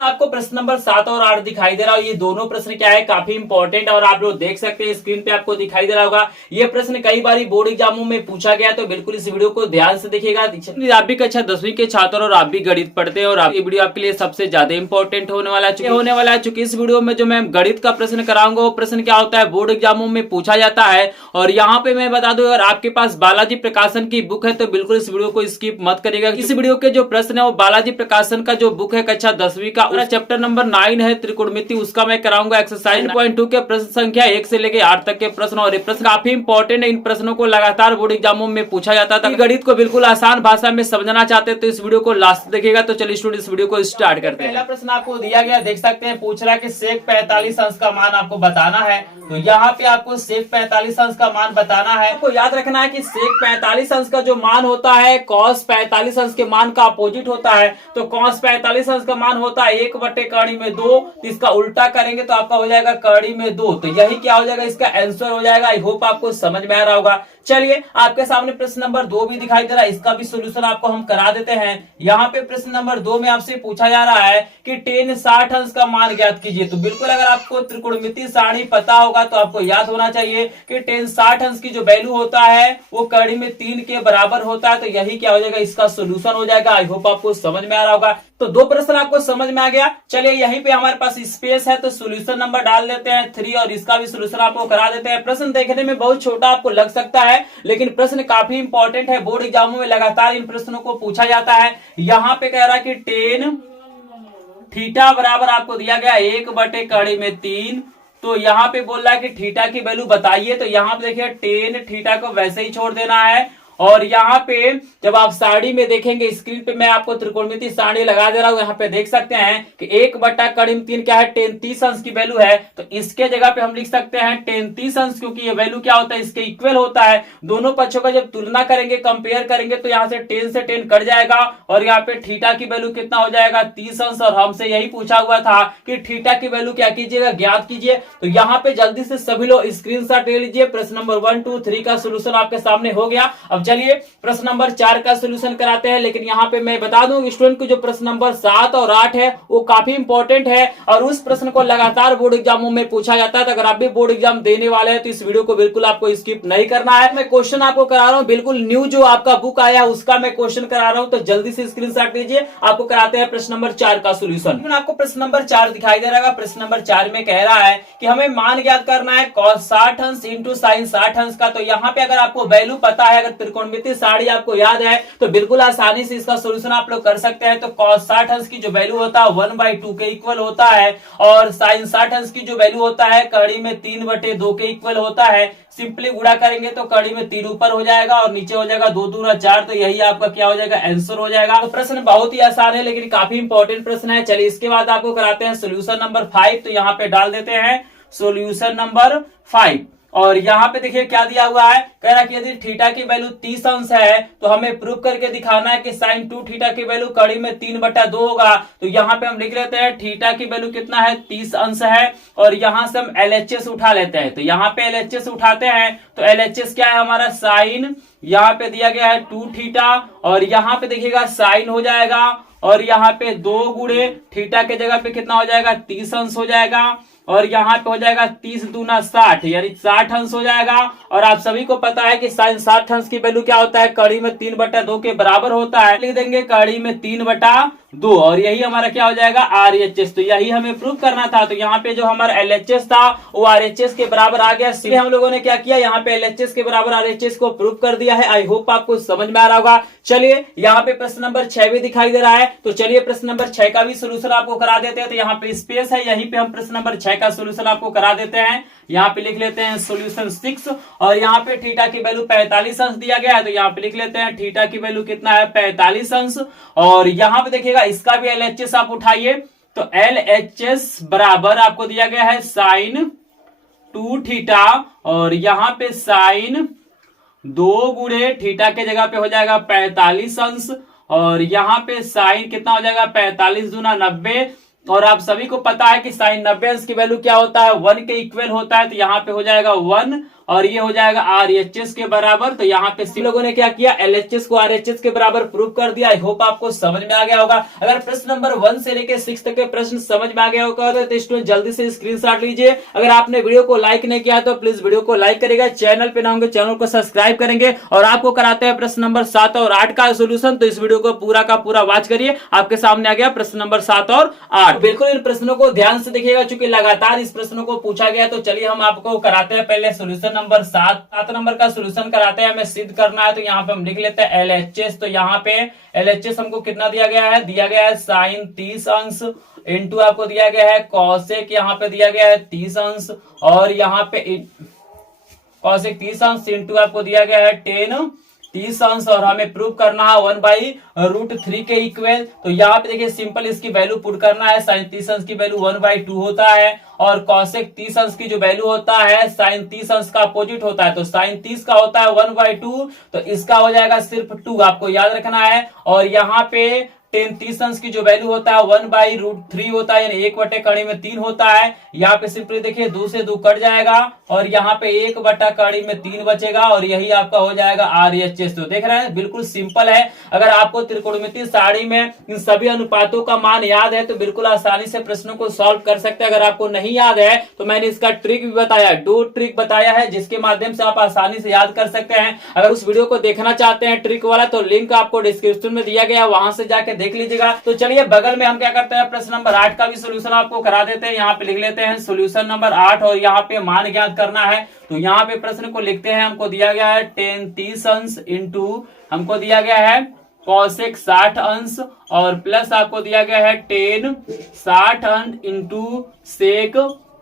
आपको प्रश्न नंबर 7 और 8 दिखाई दे रहा हो। ये दोनों प्रश्न क्या है, काफी इंपॉर्टेंट है और आप लोग देख सकते हैं स्क्रीन पे आपको दिखाई दे रहा होगा। ये प्रश्न कई बार बोर्ड एग्जामों में पूछा गया, तो बिल्कुल इस वीडियो को ध्यान से देखिएगा। आप भी कक्षा 10वीं के छात्र और आप भी गणित पढ़ते हैं और ये वीडियो आपके लिए सबसे ज्यादा इंपॉर्टेंट होने वाला है। चूंकि इस वीडियो में जो मैं गणित का प्रश्न कराऊंगा वो प्रश्न क्या होता है, बोर्ड एग्जामों में पूछा जाता है। और यहाँ पे मैं बता दूं, अगर आपके पास बालाजी प्रकाशन की बुक है तो बिल्कुल इस वीडियो को स्किप मत करिएगा। इस वीडियो के जो प्रश्न है वो बालाजी प्रकाशन का जो बुक है कक्षा 10वीं का चैप्टर नंबर 9 है त्रिकोणमिति, उसका मैं कराऊंगा एक्सरसाइज 9.2 के प्रश्न संख्या 1 से लेकर 8 तक के प्रश्न। और ये प्रश्न काफी इंपॉर्टेंट है, इन प्रश्नों को लगातार बोर्ड एग्जामों में पूछा जाता था। गणित को बिल्कुल आसान भाषा में समझना चाहते हैं तो इस वीडियो को लास्ट देखिएगा। तो चलिए स्टूडेंट इस वीडियो को स्टार्ट करते हैं। पहला प्रश्न आपको दिया गया, देख सकते हैं, पूछ रहा है कि सेक 45 अंश का मान आपको बताना है। तो यहाँ पे आपको सेक 45 अंश का मान बताना है। आपको याद रखना है कि सेक 45 अंश का जो मान होता है कॉस 45 अंश के मान का अपोजिट होता है। तो कॉस 45 अंश का मान होता है 1/कड़ी में 2, तो इसका उल्टा करेंगे तो आपका हो जाएगा कड़ी में 2। तो यही क्या हो जाएगा, इसका आंसर हो जाएगा। आई होप आपको समझ में आ रहा होगा। चलिए आपके सामने प्रश्न नंबर 2 भी दिखाई दे रहा है, इसका भी सोल्यूशन आपको हम करा देते हैं। यहाँ पे प्रश्न नंबर 2 में आपसे पूछा जा रहा है कि tan 60 अंश का मान ज्ञात कीजिए। तो बिल्कुल अगर आपको त्रिकोणमिति सारणी पता होगा तो आपको याद होना चाहिए कि tan 60 अंश की जो वैल्यू होता है वो कड़ी में 3 के बराबर होता है। तो यही क्या हो जाएगा, इसका सोल्यूशन हो जाएगा। आई होप आपको समझ में आ रहा होगा। तो 2 प्रश्न आपको समझ में आ गया। चलिए यहीं पे हमारे पास स्पेस है तो सोल्यूशन नंबर डाल देते हैं 3 और इसका भी सोल्यूशन आपको करा देते हैं। प्रश्न देखने में बहुत छोटा आपको लग सकता है लेकिन प्रश्न काफी इंपॉर्टेंट है, बोर्ड एग्जामों में लगातार इन प्रश्नों को पूछा जाता है। यहाँ पे कह रहा है कि टेन थीटा बराबर आपको दिया गया 1/कड़ी में 3। तो यहाँ पे बोल रहा है कि थीटा की वैल्यू बताइए। तो यहाँ पे देखिए टेन थीटा को वैसे ही छोड़ देना है। और यहाँ पे जब आप सारणी में देखेंगे, स्क्रीन पे मैं आपको त्रिकोणमिति सारणी लगा दे रहा हूं, यहाँ पे देख सकते हैं कि 1/कड़ी में 3 क्या है, tan 30 अंश की वैल्यू है। तो इसके जगह पे हम लिख सकते हैं tan 30 अंश, क्योंकि ये वैल्यू क्या होता है, इसके इक्वल होता है। दोनों पक्षों का जब तुलना करेंगे, कंपेयर करेंगे तो यहाँ से tan कट जाएगा और यहाँ पे थीटा की वैल्यू कितना हो जाएगा, 30 अंश। और हमसे यही पूछा हुआ था कि थीटा की वैल्यू क्या कीजिएगा, ज्ञात कीजिए। तो यहाँ पे जल्दी से सभी लोग स्क्रीनशॉट ले लीजिए। प्रश्न नंबर 1, 2, 3 का सोल्यूशन आपके सामने हो गया। अब चलिए प्रश्न नंबर 4 का सोल्यूशन कराते हैं। लेकिन यहाँ पे मैं बता दूं स्टूडेंट को जो प्रश्न नंबर 7 और 8 है वो काफी इंपॉर्टेंट है और उस प्रश्न को लगातार बोर्ड एग्जामों में पूछा जाता है। तो अगर आप भी बोर्ड एग्जाम देने वाले हैं तो इस वीडियो को बिल्कुल आपको स्किप नहीं करना है। मैं क्वेश्चन आपको करा रहा हूँ, बिल्कुल न्यू जो आपका बुक आया उसका मैं क्वेश्चन करा रहा हूँ। तो जल्दी से स्क्रीनशॉट लीजिए, आपको कराते हैं प्रश्न नंबर 4 का सोल्यूशन। आपको प्रश्न नंबर 4 दिखाई दे रहा है। प्रश्न नंबर 4 में कह रहा है कि हमें मान ज्ञात करना है cos 60 अंश इंटू sin 60 अंश का। तो यहाँ पे अगर आपको वैल्यू पता है, अगर त्रिकोणमिति सारणी आपको याद है तो बिल्कुल आसानी से इसका सोल्यूशन आप लोग कर सकते हैं। तो cos 60 अंश की जो वैल्यू होता है 1/2 के इक्वल होता है और sin 60 अंश की जो वैल्यू होता है कड़ी में 3/2 के इक्वल होता है। सिंपली गुणा करेंगे तो कड़ी में 3 ऊपर हो जाएगा और नीचे हो जाएगा 2 दूना 4। तो यही आपका क्या हो जाएगा, आंसर हो जाएगा। तो प्रश्न बहुत ही आसान है लेकिन काफी इंपॉर्टेंट प्रश्न है। चलिए इसके बाद आपको कराते हैं सोल्यूशन नंबर 5। तो यहाँ पे डाल देते हैं सोल्यूशन नंबर 5 और यहाँ पे देखिए क्या दिया हुआ है, कह रहा है कि यदि थीटा की वैल्यू 30 अंश है तो हमें प्रूव करके दिखाना है कि sin 2 थीटा की वैल्यू कड़ी में 3/2 होगा। तो यहाँ पे हम लिख लेते हैं थीटा की वैल्यू कितना है, 30 अंश है और यहाँ से हम LHS उठा लेते हैं। तो यहाँ पे LHS उठाते हैं तो LHS क्या है हमारा, साइन यहाँ पे दिया गया है 2 थीटा और यहाँ पे देखिएगा साइन हो जाएगा और यहाँ पे 2 गुणे थीटा के जगह पे कितना हो जाएगा, 30 अंश हो जाएगा और यहाँ पे हो जाएगा 30 दूना 60 यानी 60 अंश हो जाएगा। और आप सभी को पता है कि sin 60 अंश की वैल्यू क्या होता है, कड़ी में 3/2 के बराबर होता है। लिख देंगे कड़ी में 3/2 और यही हमारा क्या हो जाएगा, RHS। तो यही हमें प्रूव करना था। तो यहाँ पे जो हमारा LHS था वो RHS के बराबर आ गया। इसलिए हम लोगों ने क्या किया, यहाँ पे LHS के बराबर RHS को प्रूव कर दिया है। आई होप आपको समझ में आ रहा होगा। चलिए यहाँ पे प्रश्न नंबर 6 भी दिखाई दे रहा है। तो चलिए प्रश्न नंबर 6 का भी सोल्यूशन आपको करा देते हैं। तो यहाँ पे स्पेस है, यहीं पे हम प्रश्न नंबर 6 का सोल्यूशन आपको करा देते हैं। यहाँ पे लिख लेते हैं सोल्यूशन 6 और यहाँ पे थीटा की वैल्यू 45 अंश दिया गया है। तो यहाँ पे लिख लेते हैं थीटा की वैल्यू कितना है, 45 अंश। और यहाँ पे देखिएगा इसका भी LHS आप उठाइए। तो LHS बराबर आपको दिया गया है sin 2 थीटा और यहाँ पे sin 2 गुणे थीटा के जगह पे हो जाएगा 45 अंश और यहाँ पे साइन कितना हो जाएगा, 45 दूना 90। और आप सभी को पता है कि साइन 90 अंश की वैल्यू क्या होता है, 1 के इक्वल होता है। तो यहाँ पे हो जाएगा 1 और ये हो जाएगा RHS के बराबर। तो यहाँ पे सी लोगों ने क्या किया, LHS को RHS के बराबर प्रूव कर दिया। आई होप आपको समझ में आ गया होगा। अगर प्रश्न नंबर 1 से लेकर 6 तक के प्रश्न समझ में आ गया होगा तो स्टूडेंट जल्दी से स्क्रीनशॉट लीजिए। अगर आपने वीडियो को लाइक नहीं किया तो प्लीज वीडियो को लाइक करेगा, चैनल पे ना होंगे चैनल को सब्सक्राइब करेंगे। और आपको कराते हैं प्रश्न नंबर 7 और 8 का सोल्यूशन। तो इस वीडियो को पूरा का पूरा वॉच करिए। आपके सामने आ गया प्रश्न नंबर 7 और 8। बिल्कुल इन प्रश्नों को ध्यान से देखिएगा, चूंकि लगातार इस प्रश्नों को पूछा गया। तो चलिए हम आपको कराते हैं पहले सोल्यूशन नंबर 7 नंबर का सोल्यूशन कराते हैं। हमें सिद्ध करना है तो यहाँ पे हम लिख लेते हैं LHS। तो यहाँ पे LHS हमको कितना दिया गया है, दिया गया है sin 30 अंश इंटू आपको दिया गया है कॉसेक, यहाँ पे दिया गया है 30 अंश, और यहाँ पे कॉसेक 30 अंश इंटू आपको दिया गया है 30 अंश, और हमें प्रूव करना है 1/√3 के इक्वल। तो यहाँ पे देखिए सिंपल इसकी वैल्यू पुट करना है। sin 30 अंश की वैल्यू 1/2 होता है, और कॉसेक 30 अंश की जो वैल्यू होता है sin 30 अंश का अपोजिट होता है। तो sin 30 का होता है 1/2, तो इसका हो जाएगा सिर्फ 2, आपको याद रखना है। और यहाँ पे tan 30 अंश की जो वैल्यू होता है 1/√3 होता है, यानी 1/3 होता है। यहाँ पे सिंपली देखिए 2 से 2 कट जाएगा, और यहाँ पे 1/3 बचेगा, और यही आपका हो जाएगा RHS। तो देख रहे हैं बिल्कुल सिंपल है। अगर आपको त्रिकोणमितीय सारणी में इन सभी अनुपातों का मान याद है तो बिल्कुल आसानी से प्रश्नों को सॉल्व कर सकते हैं। अगर आपको नहीं याद है तो मैंने इसका ट्रिक भी बताया, 2 ट्रिक बताया है, जिसके माध्यम से आप आसानी से याद कर सकते हैं। अगर उस वीडियो को देखना चाहते हैं ट्रिक वाला तो लिंक आपको डिस्क्रिप्शन में दिया गया, वहां से जाके देख लीजिएगा। तो चलिए बगल में हम क्या करते हैं, प्रश्न नंबर 8 का भी सोल्यूशन आपको करा देते हैं। यहाँ पे लिख लेते हैं सोल्यूशन नंबर 8, और यहाँ पे मान ज्ञात करना है। तो यहाँ पे प्रश्न को लिखते हैं, हमको दिया गया है tan 30 अंश इंटू हमको दिया गया है कॉसेक 60 अंश, और प्लस आपको दिया गया है tan 60 अंश इंटू सेक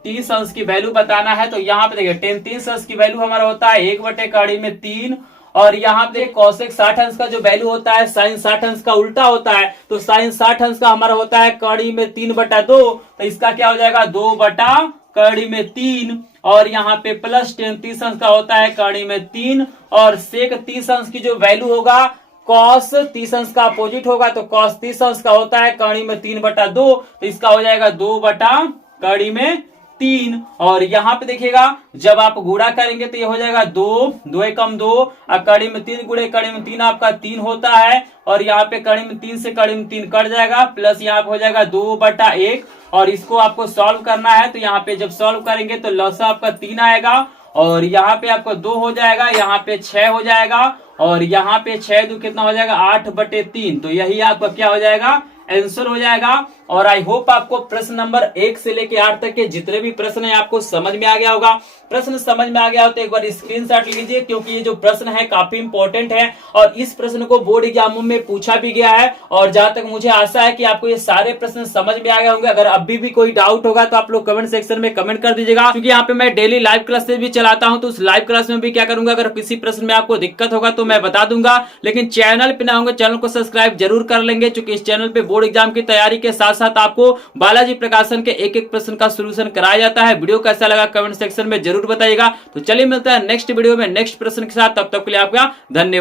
30 अंश की वैल्यू बताना है। तो यहाँ पे देखिए tan 30 अंश की वैल्यू हमारा होता है 1/3, और यहाँ पे कॉसेक 60 अंश का जो वैल्यू होता है sin 60 अंश का उल्टा होता है। तो sin 60 अंश का हमारा होता है कड़ी में 3/2, तो इसका क्या हो जाएगा 2/3, और यहाँ पे प्लस tan 30 अंश का होता है कड़ी में 3, और सेक 30 अंश की जो वैल्यू होगा cos 30 अंश का अपोजिट होगा। तो cos 30 अंश का होता है कड़ी में 3/2, तो इसका हो जाएगा 2/3। और यहाँ पे देखिएगा जब आप गुणा करेंगे तो ये हो जाएगा 2 एकम 2, और कड़ी में 3 गुणे कड़ी में 3 आपका 3 होता है, और यहाँ पे कड़ी में 3 से कड़ी में 3 कट जाएगा, प्लस यहाँ पे हो जाएगा 2/1, और इसको आपको सॉल्व करना है। तो यहाँ पे जब सॉल्व करेंगे तो लसा आपका 3 आएगा, और यहाँ पे आपको 2 हो जाएगा, यहाँ पे 6 हो जाएगा, और यहाँ पे 6 2 कितना हो जाएगा 8/3। तो यही आपका क्या हो जाएगा आंसर हो जाएगा। और आई होप आपको प्रश्न नंबर 1 से लेके 8 तक के जितने भी प्रश्न है आपको समझ में आ गया होगा। प्रश्न समझ में आ गया हो तो एक बार स्क्रीनशॉट लीजिए, क्योंकि ये जो प्रश्न है काफी इंपॉर्टेंट है, और इस प्रश्न को बोर्ड एग्जामों में पूछा भी गया है। और जहां तक मुझे आशा है कि आपको ये सारे प्रश्न समझ में आ गए होंगे। अगर अभी भी कोई डाउट होगा तो आप लोग कमेंट सेक्शन में कमेंट कर दीजिएगा, क्योंकि यहाँ पे मैं डेली लाइव क्लासेस भी चलाता हूँ। तो उस लाइव क्लास में भी क्या करूंगा, अगर किसी प्रश्न में आपको दिक्कत होगा तो मैं बता दूंगा। लेकिन चैनल पे ना होंगे चैनल को सब्सक्राइब जरूर कर लेंगे, क्योंकि इस चैनल पे बोर्ड एग्जाम की तैयारी के साथ साथ आपको बालाजी प्रकाशन के एक प्रश्न का सोल्यूशन कराया जाता है। वीडियो कैसा लगा कमेंट सेक्शन में जरूर बताइएगा। तो चलिए मिलता है नेक्स्ट वीडियो में नेक्स्ट प्रश्न के साथ, तब तक के लिए आपका धन्यवाद।